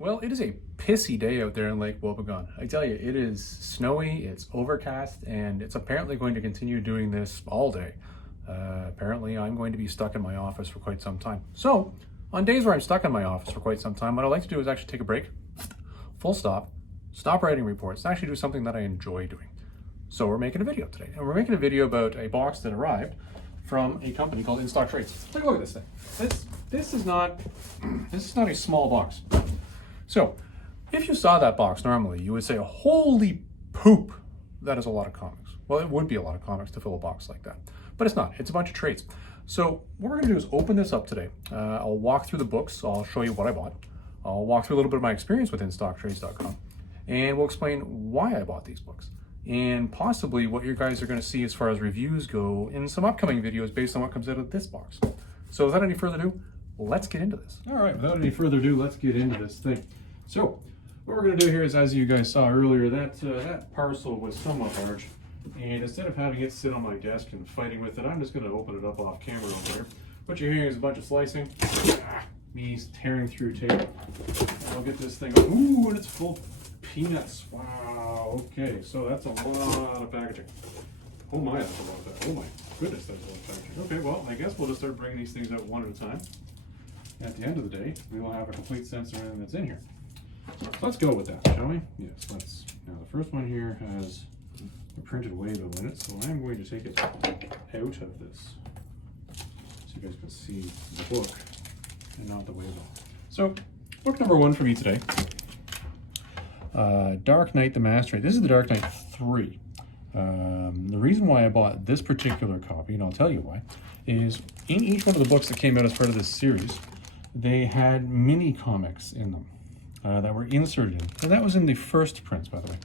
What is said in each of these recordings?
Well, it is a pissy day out there in Lake Wobegon. I tell you, it is snowy, it's overcast, and it's apparently going to continue doing this all day. Apparently, I'm going to be stuck in my office for quite some time. So, on days where I'm stuck in my office for quite some time, what I like to do is actually take a break, full stop writing reports, and actually do something that I enjoy doing. So we're making a video today, and we're making a video about a box that arrived from a company called In Stock Trades. Take a look at this thing. This is not a small box. So, if you saw that box normally, you would say, holy poop, that is a lot of comics. Well, it would be a lot of comics to fill a box like that, but it's not. It's a bunch of trades. So what we're gonna do is open this up today. I'll walk through the books. I'll show you what I bought. I'll walk through a little bit of my experience with InStockTrades.com, and we'll explain why I bought these books, and possibly what you guys are gonna see as far as reviews go in some upcoming videos based on what comes out of this box. So without any further ado, let's get into this. All right, without any further ado, let's get into this thing. So, what we're going to do here is, as you guys saw earlier, that parcel was somewhat large, and instead of having it sit on my desk and fighting with it, I'm just going to open it up off camera over here. What you're hearing is a bunch of slicing, me tearing through tape. I'll get this thing, ooh, and it's full of peanuts. Wow, okay, so that's a lot of packaging. Oh my, that's a lot of packaging. Oh my goodness, that's a lot of packaging. Okay, well, I guess we'll just start bringing these things out one at a time. At the end of the day, we will have a complete sense of everything that's in here. So let's go with that, shall we? Yes, let's. Now the first one here has a printed waybill in it, so I'm going to take it out of this so you guys can see the book and not the waybill. So, book number one for me today, Dark Knight the Master Race. This is the Dark Knight 3. The reason why I bought this particular copy, and I'll tell you why, is in each one of the books that came out as part of this series, they had mini comics in them. That were inserted in. And that was in the first prints, by the way.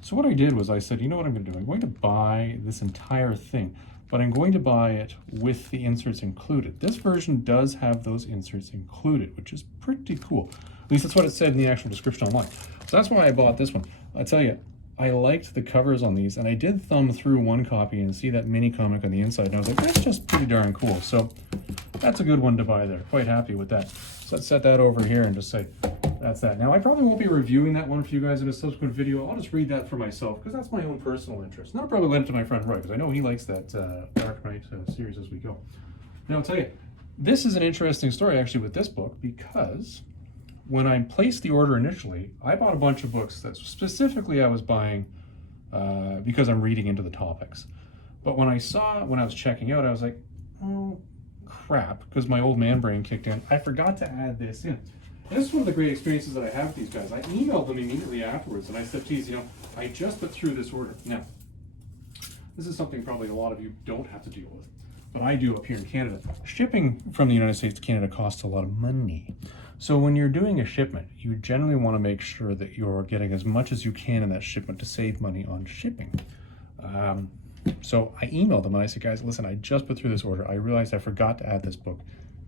So what I did was I said, you know what I'm going to do? I'm going to buy this entire thing, but I'm going to buy it with the inserts included. This version does have those inserts included, which is pretty cool. At least that's what it said in the actual description online. So that's why I bought this one. I tell you, I liked the covers on these, and I did thumb through one copy and see that mini comic on the inside, and I was like, that's just pretty darn cool. So that's a good one to buy there. Quite happy with that. So let's set that over here and just say, that's that. Now, I probably won't be reviewing that one for you guys in a subsequent video. I'll just read that for myself because that's my own personal interest. And I'll probably lend it to my friend Roy because I know he likes that Dark Knight series as we go. Now, I'll tell you, this is an interesting story actually with this book because when I placed the order initially, I bought a bunch of books that specifically I was buying because I'm reading into the topics. But when I was checking out, I was like, oh, crap, because my old man brain kicked in. I forgot to add this in. This is one of the great experiences that I have with these guys. I emailed them immediately afterwards, and I said, geez, you know, I just put through this order. Now, this is something probably a lot of you don't have to deal with, but I do up here in Canada. Shipping from the United States to Canada costs a lot of money. So when you're doing a shipment, you generally want to make sure that you're getting as much as you can in that shipment to save money on shipping. So I emailed them and I said, guys, listen, I just put through this order. I realized I forgot to add this book.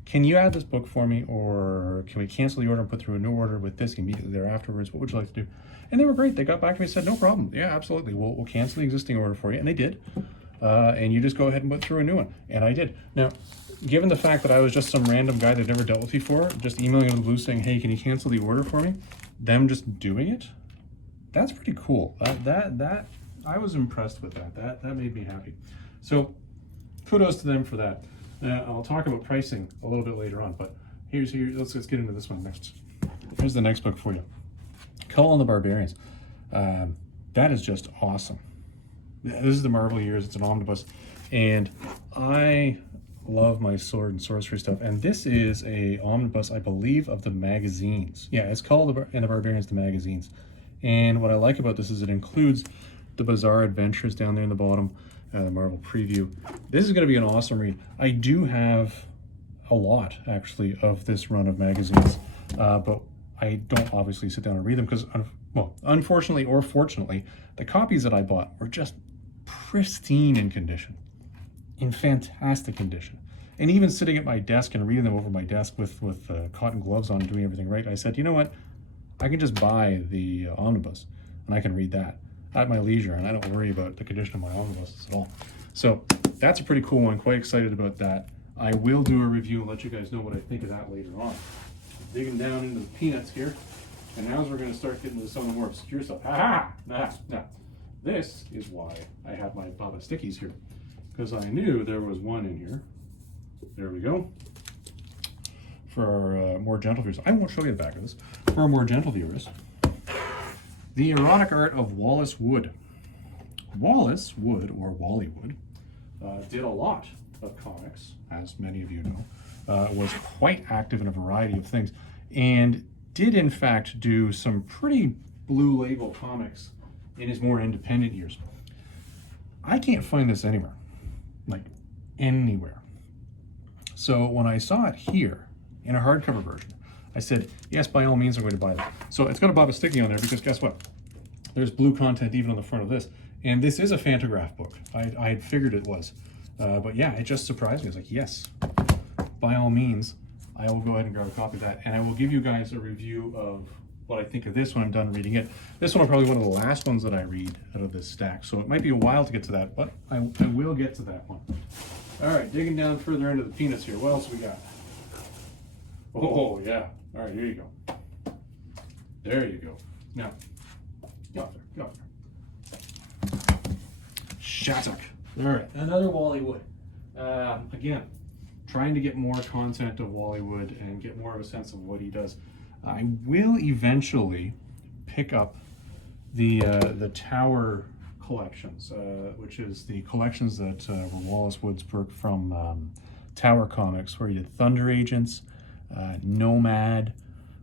Can you add this book for me, or can we cancel the order and put through a new order with this immediately there afterwards? What would you like to do? And they were great. They got back to me and said, no problem. Yeah, absolutely. We'll cancel the existing order for you. And they did. And you just go ahead and put through a new one. And I did. Now, given the fact that I was just some random guy that never dealt with before, just emailing them blue saying, hey, can you cancel the order for me? Them just doing it, that's pretty cool. That I was impressed with that. That made me happy. So kudos to them for that. I'll talk about pricing a little bit later on, but let's get into this one next. Here's the next book for you. Conan the Barbarians. That is just awesome. This is the Marvel years. It's an omnibus, and I love my sword and sorcery stuff. And this is a omnibus, I believe, of the magazines. Yeah, it's called the Barbarians, the magazines. And what I like about this is it includes the Bizarre Adventures down there in the bottom. The Marvel preview. This is going to be an awesome read. I do have a lot, actually, of this run of magazines, but I don't obviously sit down and read them because, well, unfortunately or fortunately, the copies that I bought were just pristine in condition, in fantastic condition. And even sitting at my desk and reading them over my desk with cotton gloves on and doing everything right, I said, you know what? I can just buy the omnibus and I can read that at my leisure, and I don't worry about the condition of my omnibuses at all. So that's a pretty cool one. Quite excited about that. I will do a review and let you guys know what I think of that later on. Digging down into the peanuts here. And now we're going to start getting into some of the more obscure stuff. Ha ha! Now, this is why I have my Baba Stickies here, because I knew there was one in here. There we go. For our more gentle viewers, I won't show you the back of this. For our more gentle viewers, The Erotic Art of Wallace Wood. Wallace Wood, or Wally Wood, did a lot of comics, as many of you know, was quite active in a variety of things, and did in fact do some pretty blue label comics in his more independent years. I can't find this anywhere, like anywhere. So when I saw it here in a hardcover version, I said, yes, by all means, I'm going to buy that. So it's got a Baba Sticky on there because guess what? There's blue content even on the front of this. And this is a Fantagraph book. I had figured it was. But yeah, it just surprised me. I was like, yes, by all means, I will go ahead and grab a copy of that. And I will give you guys a review of what I think of this when I'm done reading it. This one will probably be one of the last ones that I read out of this stack. So it might be a while to get to that, but I will get to that one. All right, digging down further into the peanuts here. What else we got? Oh, yeah. All right, here you go. There you go. Now, get off there, get off there. Shattuck. All right, another Wally Wood. Again, trying to get more content of Wally Wood and get more of a sense of what he does. I will eventually pick up the Tower collections, which is the collections that were Wallace Wood's work from Tower Comics, where he did Thunder Agents, Nomad.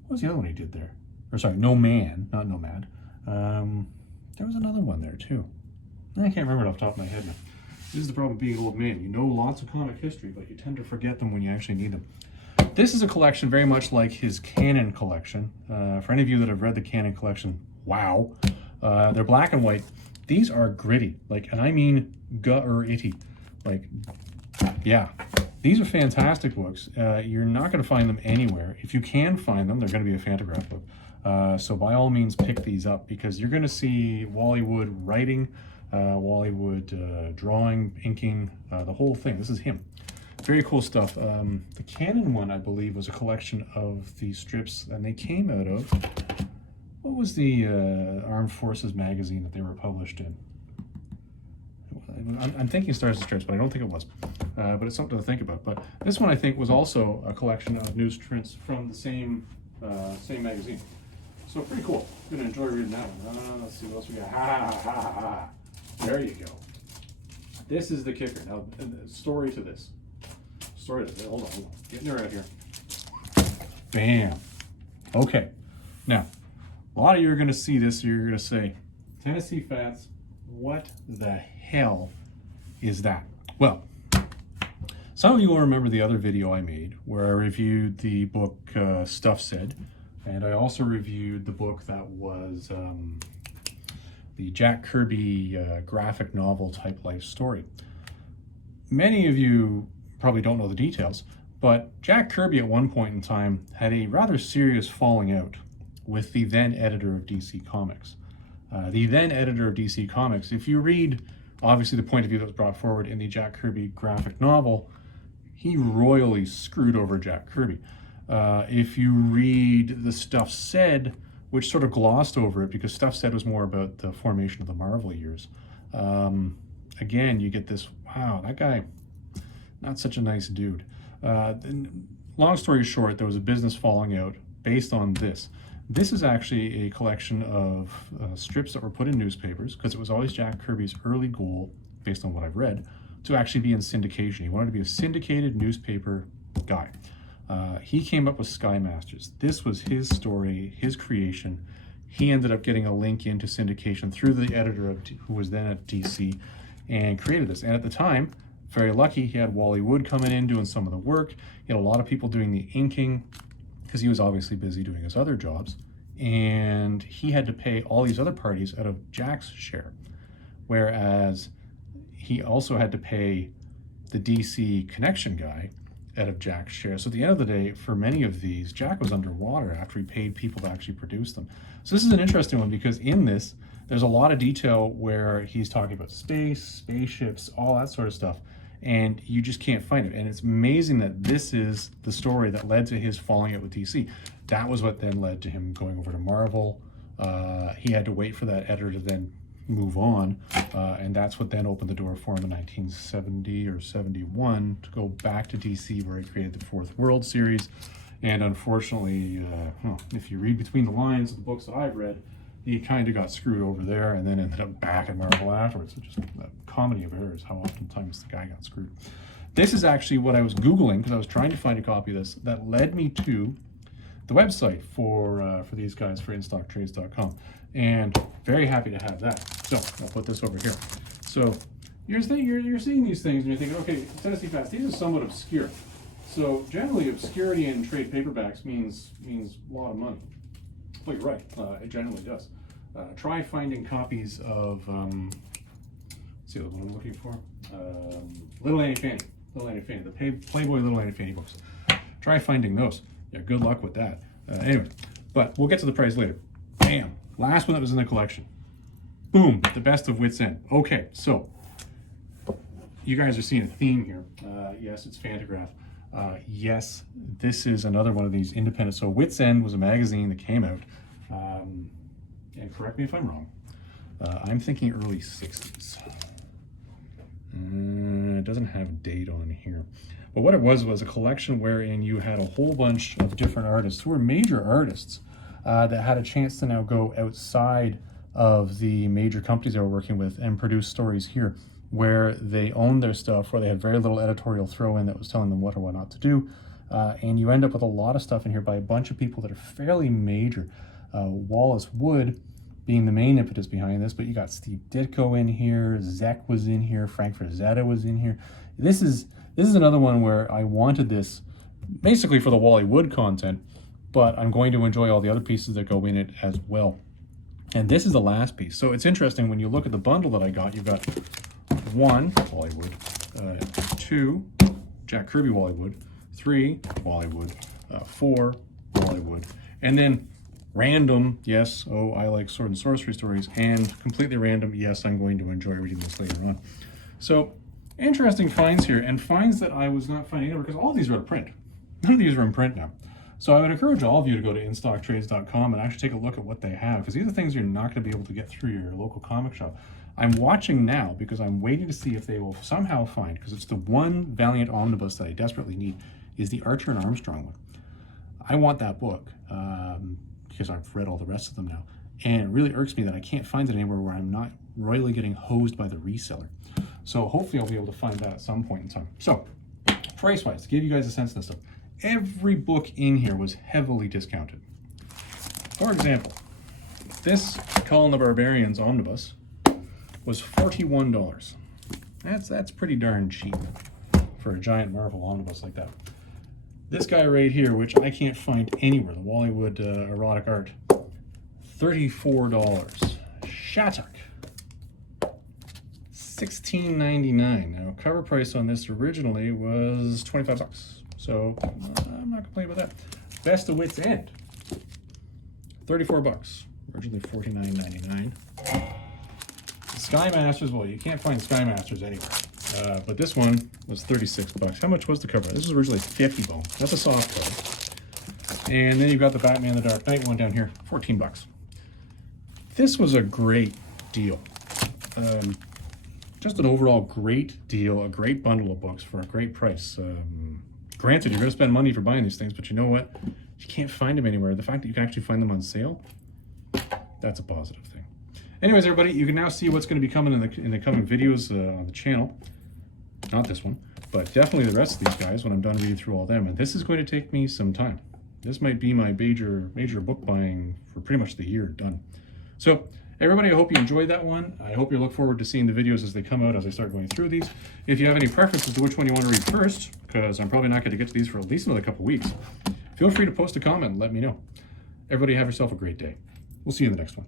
What was the other one he did there? Or sorry, No Man, not Nomad. There was another one there too. I can't remember it off the top of my head now. This is the problem of being an old man. You know lots of comic history, but you tend to forget them when you actually need them. This is a collection very much like his Canon collection. For any of you that have read the Canon collection, wow. They're black and white. These are gritty, like, and I mean itty. Like, yeah. These are fantastic books. You're not going to find them anywhere. If you can find them, they're going to be a Fantagraph book. So by all means, pick these up because you're going to see Wally Wood writing, Wally Wood drawing, inking, the whole thing. This is him. Very cool stuff. The Canon one, I believe, was a collection of the strips, and they came out of, what was the Armed Forces magazine that they were published in? I'm thinking Stars and Strips, but I don't think it was. But it's something to think about. But this one, I think, was also a collection of newsprints from the same magazine. So pretty cool. I'm going to enjoy reading that one. Let's see what else we got. Ha. There you go. This is the kicker. Now, story to this. Hold on. Getting it right here. Bam. Okay. Now, a lot of you are going to see this. You're going to say, Tennessee Fats, what the hell is that? Well, some of you will remember the other video I made where I reviewed the book Stuff Said, and I also reviewed the book that was the Jack Kirby graphic novel type life story. Many of you probably don't know the details, but Jack Kirby at one point in time had a rather serious falling out with the then editor of DC Comics. The then editor of DC Comics, if you read obviously the point of view that was brought forward in the Jack Kirby graphic novel, he royally screwed over Jack Kirby. If you read the Stuff Said, which sort of glossed over it because Stuff Said was more about the formation of the Marvel years, again, you get this, wow, that guy, not such a nice dude. Long story short, there was a business falling out based on this. This is actually a collection of strips that were put in newspapers because it was always Jack Kirby's early goal, based on what I've read, to actually be in syndication. He wanted to be a syndicated newspaper guy. He came up with Sky Masters. This was his story, his creation. He ended up getting a link into syndication through the editor who was then at DC and created this. And at the time, very lucky, he had Wally Wood coming in doing some of the work. He had a lot of people doing the inking because he was obviously busy doing his other jobs. And he had to pay all these other parties out of Jack's share. Whereas he also had to pay the DC connection guy out of Jack's share. So at the end of the day, for many of these, Jack was underwater after he paid people to actually produce them. So this is an interesting one because in this, there's a lot of detail where he's talking about space, spaceships, all that sort of stuff, and you just can't find it. And it's amazing that this is the story that led to his falling out with DC. that was what then led to him going over to Marvel. He had to wait for that editor to then move on, and that's what then opened the door for him in 1970 or 71 to go back to DC, where he created the Fourth World series. And unfortunately, well, if you read between the lines of the books that I've read, he kind of got screwed over there and then ended up back at Marvel afterwards. It's just a comedy of errors how oftentimes the guy got screwed. This is actually what I was Googling, because I was trying to find a copy of this, that led me to the website for these guys, for InStockTrades.com, and very happy to have that. So I'll put this over here. So you're seeing these things and you're thinking, okay, Tennessee Fast, these are somewhat obscure. So generally, obscurity in trade paperbacks means a lot of money. Well, you're right. It generally does. Try finding copies of, let's see what I'm looking for. Little Annie Fanny. Little Annie Fanny. The Playboy Little Annie Fanny books. Try finding those. Yeah, good luck with that. Anyway, but we'll get to the price later. Bam. Last one that was in the collection. Boom. The best of Wits End. Okay, so you guys are seeing a theme here. Yes, it's Fantagraph. Yes, this is another one of these independent. So Wits End was a magazine that came out, and correct me if I'm wrong, I'm thinking early 60s. It doesn't have a date on here. But what it was a collection wherein you had a whole bunch of different artists who were major artists that had a chance to now go outside of the major companies they were working with and produce stories here where they owned their stuff, where they had very little editorial throw in that was telling them what or what not to do. And you end up with a lot of stuff in here by a bunch of people that are fairly major. Wallace Wood being the main impetus behind this, but you got Steve Ditko in here, Zek was in here, Frank Frazetta was in here. This is another one where I wanted this basically for the Wally Wood content, but I'm going to enjoy all the other pieces that go in it as well. And this is the last piece. So it's interesting when you look at the bundle that I got, you've got 1, Wally Wood, 2, Jack Kirby Wally Wood, 3, Wally Wood, 4, Wally Wood, and then random, yes, oh, I like sword and sorcery stories, and completely random, yes, I'm going to enjoy reading this later on. So interesting finds here, and finds that I was not finding ever, because all these are out of print. None of these are in print now. So I would encourage all of you to go to InStockTrades.com and actually take a look at what they have, because these are things you're not going to be able to get through your local comic shop. I'm watching now because I'm waiting to see if they will somehow find, because it's the one Valiant omnibus that I desperately need, is the Archer and Armstrong one. I want that book because I've read all the rest of them now. And it really irks me that I can't find it anywhere where I'm not royally getting hosed by the reseller. So hopefully I'll be able to find that at some point in time. So price-wise, to give you guys a sense of this stuff, every book in here was heavily discounted. For example, this Colin the Barbarian's omnibus was $41. That's pretty darn cheap for a giant Marvel omnibus like that. This guy right here, which I can't find anywhere, the Wally Wood erotic art, $34. Shattuck, $16.99. Now cover price on this originally was 25 bucks, so I'm not complaining about that. Best of Wits End, 34 bucks, originally $49.99. Sky Masters, well, you can't find Sky Masters anywhere, but this one was 36 bucks. How much was the cover? This was originally 50 bone. That's a soft cover. And then you've got the Batman the Dark Knight one down here, 14 bucks. This was a great deal. Just an overall great deal, a great bundle of books for a great price. Granted, you're going to spend money for buying these things, but you know what? You can't find them anywhere. The fact that you can actually find them on sale, that's a positive thing. Anyways, everybody, you can now see what's going to be coming in the coming videos on the channel. Not this one, but definitely the rest of these guys when I'm done reading through all them. And this is going to take me some time. This might be my major book buying for pretty much the year done. So, everybody, I hope you enjoyed that one. I hope you look forward to seeing the videos as they come out, as I start going through these. If you have any preferences to which one you want to read first, because I'm probably not going to get to these for at least another couple weeks, feel free to post a comment and let me know. Everybody have yourself a great day. We'll see you in the next one.